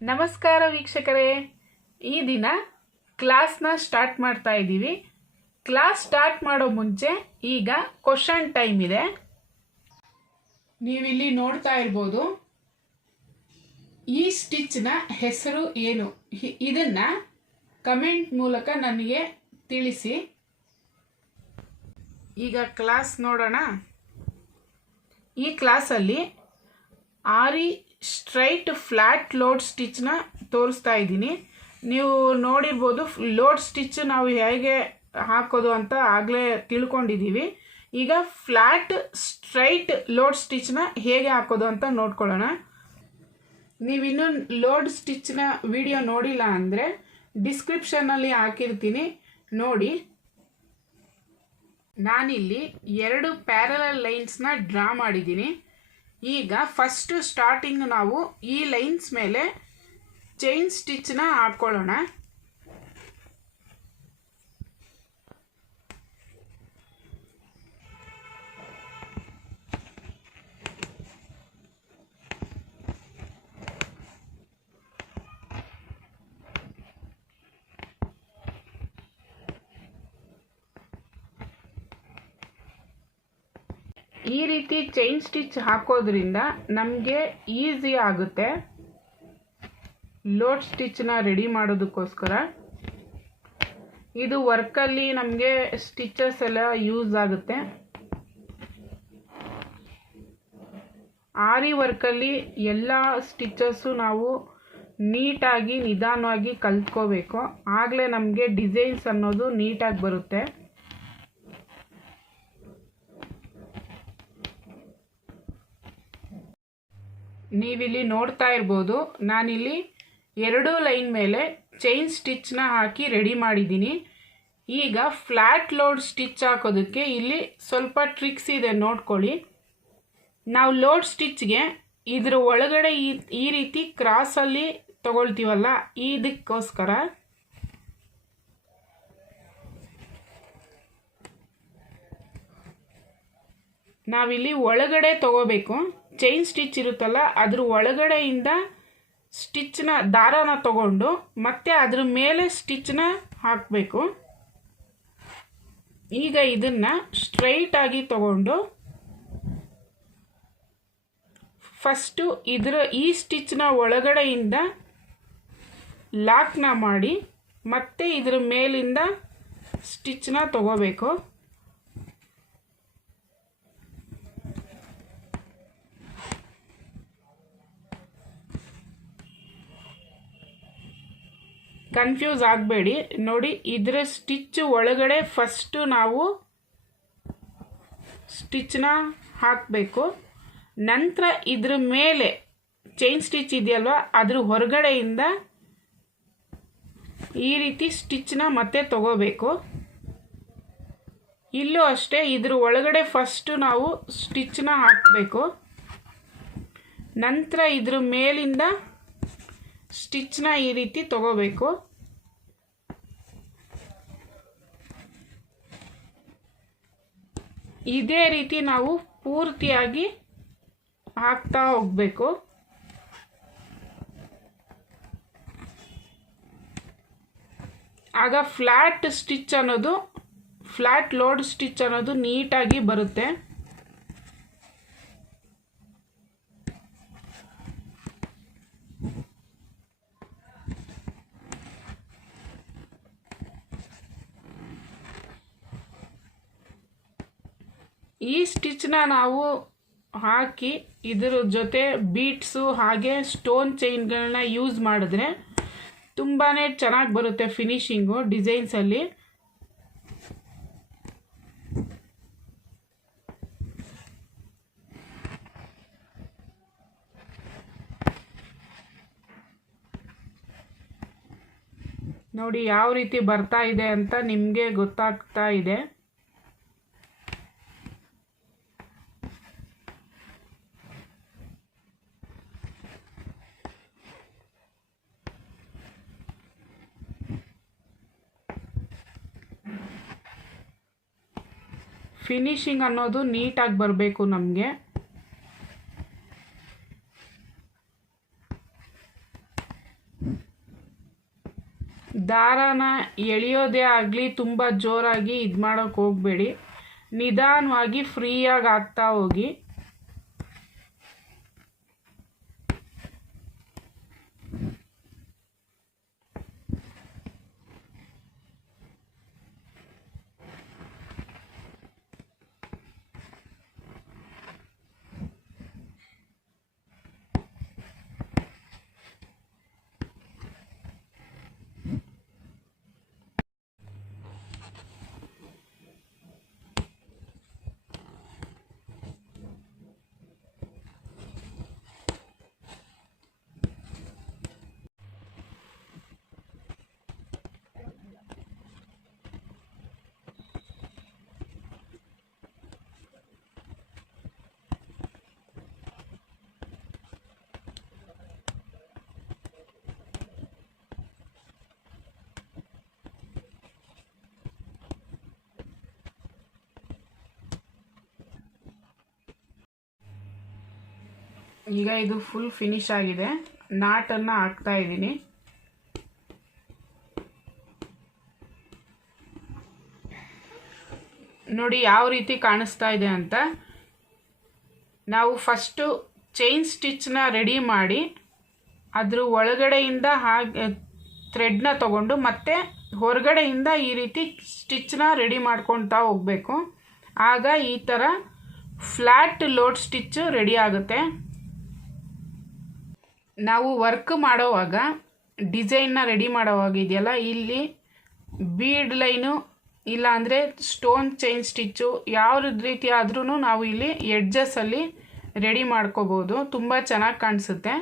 ನಮಸ್ಕಾರ ವೀಕ್ಷಕರೇ, ಈ ದಿನ ಕ್ಲಾಸ್ನ ಸ್ಟಾರ್ಟ್ ಮಾಡ್ತಾ ಇದ್ದೀವಿ. ಕ್ಲಾಸ್ ಸ್ಟಾರ್ಟ್ ಮಾಡೋ ಮುಂಚೆ ಈಗ ಕ್ವಶನ್ ಟೈಮ್ ಇದೆ. ನೀವಿಲ್ಲಿ ನೋಡ್ತಾ ಇರ್ಬೋದು, ಈ ಸ್ಟಿಚ್ನ ಹೆಸರು ಏನು? ಇದನ್ನ ಕಮೆಂಟ್ ಮೂಲಕ ನನಗೆ ತಿಳಿಸಿ. ಈಗ ಕ್ಲಾಸ್ ನೋಡೋಣ. ಈ ಕ್ಲಾಸಲ್ಲಿ ಆರಿ ಸ್ಟ್ರೈಟ್ ಫ್ಲ್ಯಾಟ್ ಲೋಡ್ ಸ್ಟಿಚ್ನ ತೋರಿಸ್ತಾ ಇದ್ದೀನಿ. ನೀವು ನೋಡಿರ್ಬೋದು, ಲೋಡ್ ಸ್ಟಿಚ್ ನಾವು ಹೇಗೆ ಹಾಕೋದು ಅಂತ ಆಗಲೇ ತಿಳ್ಕೊಂಡಿದ್ದೀವಿ. ಈಗ ಫ್ಲ್ಯಾಟ್ ಸ್ಟ್ರೈಟ್ ಲೋಡ್ ಸ್ಟಿಚ್ನ ಹೇಗೆ ಹಾಕೋದು ಅಂತ ನೋಡ್ಕೊಳ್ಳೋಣ. ನೀವಿನ್ನೂ ಲೋಡ್ ಸ್ಟಿಚ್ನ ವಿಡಿಯೋ ನೋಡಿಲ್ಲ ಅಂದರೆ ಡಿಸ್ಕ್ರಿಪ್ಷನ್ನಲ್ಲಿ ಹಾಕಿರ್ತೀನಿ, ನೋಡಿ. ನಾನಿಲ್ಲಿ 2 ಪ್ಯಾರಲಲ್ ಲೈನ್ಸ್ನ ಡ್ರಾ ಮಾಡಿದ್ದೀನಿ. ಈಗ ಫಸ್ಟ್ ಸ್ಟಾರ್ಟಿಂಗ್ ನಾವು ಈ ಲೈನ್ಸ್ ಮೇಲೆ ಚೈನ್ ಸ್ಟಿಚ್ನ ಹಾಕ್ಕೊಳ್ಳೋಣ. ಈ ರೀತಿ ಚೈನ್ ಸ್ಟಿಚ್ ಹಾಕೋದ್ರಿಂದ ನಮಗೆ ಈಸಿ ಆಗುತ್ತೆ ಲೋಡ್ ಸ್ಟಿಚ್ನ ರೆಡಿ ಮಾಡೋದಕ್ಕೋಸ್ಕರ. ಇದು ವರ್ಕಲ್ಲಿ ನಮಗೆ ಸ್ಟಿಚಸ್ ಎಲ್ಲ ಯೂಸ್ ಆಗುತ್ತೆ. ಆರಿ ವರ್ಕಲ್ಲಿ ಎಲ್ಲ ಸ್ಟಿಚಸ್ಸು ನಾವು ನೀಟಾಗಿ ನಿಧಾನವಾಗಿ ಕಲ್ತ್ಕೋಬೇಕು, ಆಗಲೇ ನಮಗೆ ಡಿಸೈನ್ಸ್ ಅನ್ನೋದು ನೀಟಾಗಿ ಬರುತ್ತೆ. ನೀವಿಲ್ಲಿ ನೋಡ್ತಾ ಇರ್ಬೋದು, ನಾನಿಲ್ಲಿ 2 ಲೈನ್ ಮೇಲೆ ಚೈನ್ ಸ್ಟಿಚ್ನ ಹಾಕಿ ರೆಡಿ ಮಾಡಿದ್ದೀನಿ. ಈಗ ಫ್ಲ್ಯಾಟ್ ಲೋಡ್ ಸ್ಟಿಚ್ ಹಾಕೋದಕ್ಕೆ ಇಲ್ಲಿ ಸ್ವಲ್ಪ ಟ್ರಿಕ್ಸ್ ಇದೆ, ನೋಡ್ಕೊಳ್ಳಿ. ನಾವು ಲೋಡ್ ಸ್ಟಿಚ್ಗೆ ಇದ್ರ ಒಳಗಡೆ ಈ ರೀತಿ ಕ್ರಾಸಲ್ಲಿ ತಗೊಳ್ತೀವಲ್ಲ, ಇದಕ್ಕೋಸ್ಕರ ನಾವಿಲ್ಲಿ ಒಳಗಡೆ ತಗೋಬೇಕು. ಚೈನ್ ಸ್ಟಿಚ್ ಇರುತ್ತಲ್ಲ, ಅದ್ರ ಒಳಗಡೆಯಿಂದ ಸ್ಟಿಚ್ನ ದಾರಾನ ತಗೊಂಡು ಮತ್ತೆ ಅದ್ರ ಮೇಲೆ ಸ್ಟಿಚ್ನ ಹಾಕಬೇಕು. ಈಗ ಇದನ್ನ ಸ್ಟ್ರೈಟ್ ಆಗಿ ತಗೊಂಡು ಫಸ್ಟು ಈ ಸ್ಟಿಚ್ನ ಒಳಗಡೆಯಿಂದ ಲಾಕ್ನ ಮಾಡಿ ಮತ್ತೆ ಇದ್ರ ಮೇಲಿಂದ ಸ್ಟಿಚ್ನ ತಗೋಬೇಕು. ಕನ್ಫ್ಯೂಸ್ ಆಗಬೇಡಿ, ನೋಡಿ. ಇದರ ಸ್ಟಿಚ್ ಒಳಗಡೆ ಫಸ್ಟು ನಾವು ಸ್ಟಿಚ್ನ ಹಾಕಬೇಕು. ನಂತರ ಇದ್ರ ಮೇಲೆ ಚೈನ್ ಸ್ಟಿಚ್ ಇದೆಯಲ್ವ, ಅದ್ರ ಹೊರಗಡೆಯಿಂದ ಈ ರೀತಿ ಸ್ಟಿಚ್ನ ಮತ್ತೆ ತಗೋಬೇಕು. ಇಲ್ಲೂ ಅಷ್ಟೇ, ಇದ್ರ ಒಳಗಡೆ ಫಸ್ಟು ನಾವು ಸ್ಟಿಚ್ನ ಹಾಕಬೇಕು. ನಂತರ ಇದ್ರ ಮೇಲಿಂದ ಸ್ಟಿಚ್ನ ಈ ರೀತಿ ತಗೋಬೇಕು. ಇದೇ ರೀತಿ ನಾವು ಪೂರ್ತಿಯಾಗಿ ಹಾಕ್ತಾ ಹೋಗಬೇಕು. ಆಗ ಫ್ಲ್ಯಾಟ್ ಸ್ಟಿಚ್ ಅನ್ನೋದು, ಫ್ಲ್ಯಾಟ್ ಲೋಡ್ ಸ್ಟಿಚ್ ಅನ್ನೋದು ನೀಟಾಗಿ ಬರುತ್ತೆ. ಈ ಸ್ಟಿಚ್ನ ನಾವು ಹಾಕಿ ಇದರ ಜೊತೆ ಬೀಟ್ಸು ಹಾಗೆ ಸ್ಟೋನ್ ಚೈನ್ಗಳನ್ನ ಯೂಸ್ ಮಾಡಿದ್ರೆ ತುಂಬಾ ಚೆನ್ನಾಗಿ ಬರುತ್ತೆ ಫಿನಿಶಿಂಗು ಡಿಸೈನ್ಸಲ್ಲಿ. ನೋಡಿ ಯಾವ ರೀತಿ ಬರ್ತಾ ಇದೆ ಅಂತ ನಿಮಗೆ ಗೊತ್ತಾಗ್ತಾ ಇದೆ. ಫಿನಿಶಿಂಗ್ ಅನ್ನೋದು ನೀಟಾಗಿ ಬರಬೇಕು ನಮಗೆ. ದಾರಾನ ಎಳೆಯೋದೇ ಆಗಲಿ ತುಂಬ ಜೋರಾಗಿ ಇದು ಮಾಡೋಕ್ಕೆ ಹೋಗಬೇಡಿ, ನಿಧಾನವಾಗಿ ಫ್ರೀಯಾಗಿ ಹಾಕ್ತಾ ಹೋಗಿ. ಈಗ ಇದು ಫುಲ್ ಫಿನಿಶ್ ಆಗಿದೆ. ನಾಟನ್ನು ಹಾಕ್ತಾ ಇದ್ದೀನಿ. ನೋಡಿ ಯಾವ ರೀತಿ ಕಾಣಿಸ್ತಾ ಇದೆ ಅಂತ. ನಾವು ಫಸ್ಟು ಚೈನ್ ಸ್ಟಿಚ್ನ ರೆಡಿ ಮಾಡಿ ಅದ್ರ ಒಳಗಡೆಯಿಂದ ಹಾಗೆ ಥ್ರೆಡ್ನ ತಗೊಂಡು ಮತ್ತೆ ಹೊರಗಡೆಯಿಂದ ಈ ರೀತಿ ಸ್ಟಿಚ್ನ ರೆಡಿ ಮಾಡ್ಕೊಳ್ತಾ ಹೋಗಬೇಕು. ಆಗ ಈ ಥರ ಫ್ಲ್ಯಾಟ್ ಲೋಡ್ ಸ್ಟಿಚ್ಚು ರೆಡಿ ಆಗುತ್ತೆ. ನಾವು ವರ್ಕ್ ಮಾಡೋವಾಗ ಡಿಸೈನ್ನ ರೆಡಿ ಮಾಡೋವಾಗ ಇದೆಯಲ್ಲ, ಇಲ್ಲಿ ಬೀಡ್ ಲೈನು ಇಲ್ಲ ಅಂದರೆ ಸ್ಟೋನ್ ಚೈನ್ ಸ್ಟಿಚ್ಚು ಯಾವ ರೀತಿ ಆದ್ರೂ ನಾವು ಇಲ್ಲಿ ಎಡ್ಜಸ್ಸಲ್ಲಿ ರೆಡಿ ಮಾಡ್ಕೋಬೋದು. ತುಂಬ ಚೆನ್ನಾಗಿ ಕಾಣಿಸುತ್ತೆ.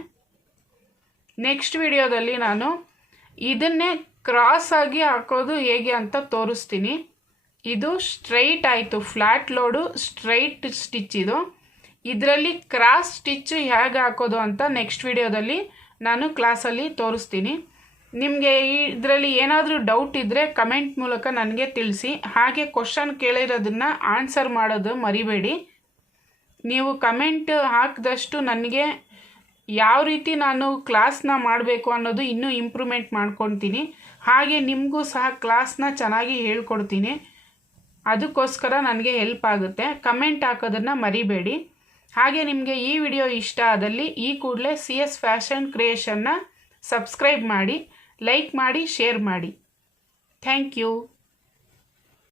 ನೆಕ್ಸ್ಟ್ ವಿಡಿಯೋದಲ್ಲಿ ನಾನು ಇದನ್ನೇ ಕ್ರಾಸಾಗಿ ಹಾಕೋದು ಹೇಗೆ ಅಂತ ತೋರಿಸ್ತೀನಿ. ಇದು ಸ್ಟ್ರೈಟ್ ಆಯಿತು, ಫ್ಲ್ಯಾಟ್ ಲೋಡು ಸ್ಟ್ರೈಟ್ ಸ್ಟಿಚ್ ಇದು. ಇದರಲ್ಲಿ ಕ್ರಾಸ್ ಸ್ಟಿಚ್ಚು ಹೇಗೆ ಹಾಕೋದು ಅಂತ ನೆಕ್ಸ್ಟ್ ವಿಡಿಯೋದಲ್ಲಿ ನಾನು ಕ್ಲಾಸಲ್ಲಿ ತೋರಿಸ್ತೀನಿ. ನಿಮಗೆ ಇದರಲ್ಲಿ ಏನಾದರೂ ಡೌಟ್ ಇದ್ದರೆ ಕಮೆಂಟ್ ಮೂಲಕ ನನಗೆ ತಿಳಿಸಿ. ಹಾಗೆ ಕ್ವಶನ್ ಕೇಳಿರೋದನ್ನು ಆನ್ಸರ್ ಮಾಡೋದು ಮರಿಬೇಡಿ. ನೀವು ಕಮೆಂಟ್ ಹಾಕಿದಷ್ಟು ನನಗೆ ಯಾವ ರೀತಿ ನಾನು ಕ್ಲಾಸ್ನ ಮಾಡಬೇಕು ಅನ್ನೋದು ಇನ್ನೂ ಇಂಪ್ರೂವ್ಮೆಂಟ್ ಮಾಡ್ಕೊತೀನಿ. ಹಾಗೆ ನಿಮಗೂ ಸಹ ಕ್ಲಾಸ್ನ ಚೆನ್ನಾಗಿ ಹೇಳ್ಕೊಡ್ತೀನಿ. ಅದಕ್ಕೋಸ್ಕರ ನನಗೆ ಹೆಲ್ಪ್ ಆಗುತ್ತೆ. ಕಮೆಂಟ್ ಹಾಕೋದನ್ನು ಮರಿಬೇಡಿ. ಹಾಗೆ ನಿಮಗೆ ಈ ವಿಡಿಯೋ ಇಷ್ಟ ಆದಲ್ಲಿ ಈ ಕೂಡಲೇ CS ಫ್ಯಾಷನ್ ಕ್ರಿಯೇಷನ್ನ ಸಬ್ಸ್ಕ್ರೈಬ್ ಮಾಡಿ, ಲೈಕ್ ಮಾಡಿ, ಶೇರ್ ಮಾಡಿ. Thank you.